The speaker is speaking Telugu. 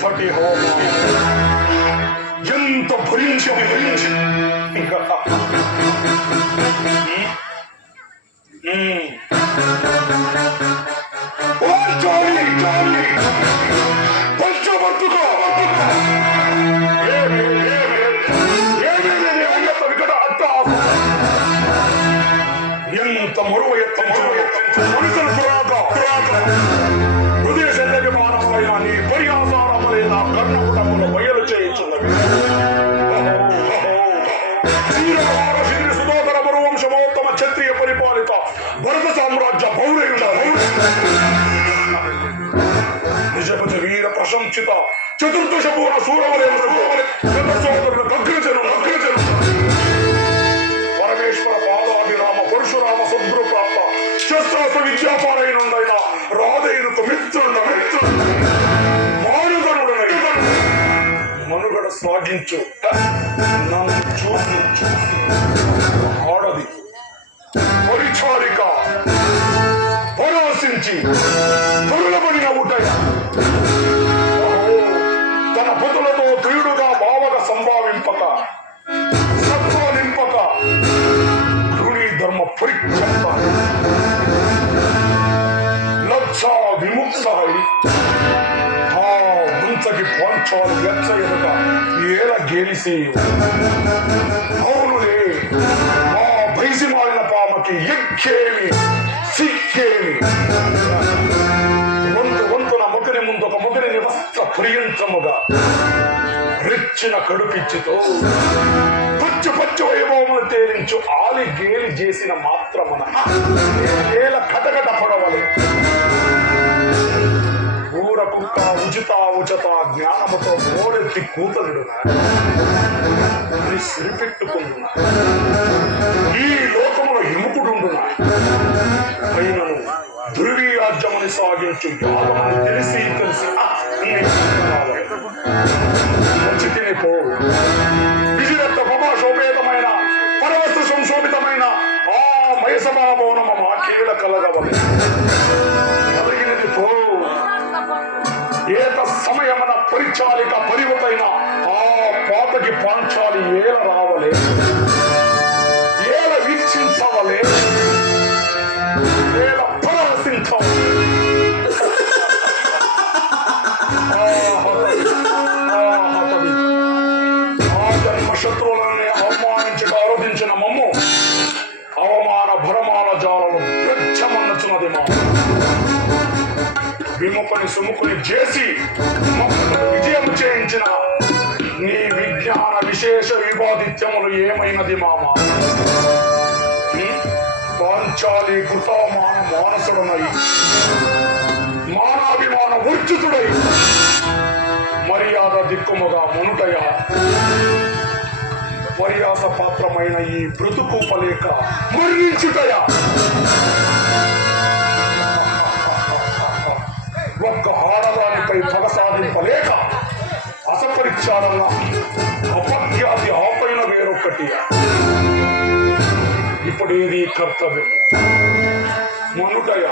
ఎంతటి హోమం, ఎంత భరించి ఎంత మరువ మనుషులు హృదయ శల్యమానమైన నీ పర్యాసారములైన కర్ణపుటములు బయలు చేయుచున్నవి. సుధోదర మరువంశమోత్తమ క్షత్రియ పరిపాలిత భరత సామ్రాజ్య పౌరయుడ నిజపతి వీర ప్రశంసిత చతుర్దశ పూర్ణ సూరవలైన సోదరుల అగ్రజను పరమేశ్వర పాదాభిరామ పరశురామ శుద్రు ప్రాప్త శస్త్రాస్త్ర విద్యాపారైన రాధైనకు మానుగనుడనై మనుగడ సాగించు. నన్ను చూపించు ఆడది పరిచారిక పరాశించి తొరులబడిన ఉటయ తన పతులతో క్రీడుగా భావన సంభావింపక సంపాదింపక ధృణి ధర్మ పరిచంప లక్షా విముక్తై ఆ ముంచకి పాంచాలు ఎచ్చ ఎదుట ఏల గేలిసి అవునులే ఆ బైసి మారిన పామకి ఎక్కేమి సిక్కేమి వంతున మొగని ముందు ఒక మొగని వస్త్ర ప్రియంత్రముగా రెచ్చిన కడుపిచ్చితో పచ్చు వైభవమును తేలించు ఆలి గేలి చేసిన మాత్రమున ఏల కటకట పడవలే ఊర కుక్క ఉచిత జ్ఞానముతో మోరెత్తి కూతలుడునా అని సిరిపెట్టుకుంటున్నా. ఈ లోకములో ఎముకుడుండునా అయినను దుర్వీరాజ్యముని సాగించు యాగమును తెలిసి వచ్చి తినిపో. విజయత్త ప్రభాశోపేతమైన పరవస్తు సంశోభితమైన ఆ మయసభాభవనము మా కీల కలగవలే కలిగినది పో. ఏత సమయమున పరిచాలిక పరివతైన ఆ పాతకి పాంచాలి ఏల రావలే ఏల వీక్షించవలే ఏల పరాశించవలే. ఆ జన్మ శత్రువులని అవమానించక ఆరోధించిన మమ్ము అవమాన భరమాల జాలను ప్రత్యమన్నచున్నది మా విముఖని సుముఖుని చేసి విజయం చేయించిన నీ విజ్ఞాన విశేష వివాదిత్యములు ఏమైనది మామ. పాంచాలి కృతమాన మానసుడనై మానాభిమాన వర్జితుడై మర్యాద దిక్కుముగా మునుటయ పర్యాస పాత్రమైన ఈ బ్రతుకు పలేక మరణించుటయ ఒక్క ఆడదానిపై పగ సాధింపలేక అసపరిచారన్న అపఖ్యాతి ఆపైన వేరొక్కటి. ఇప్పుడు ఇది కర్తవ్యం మనుటయ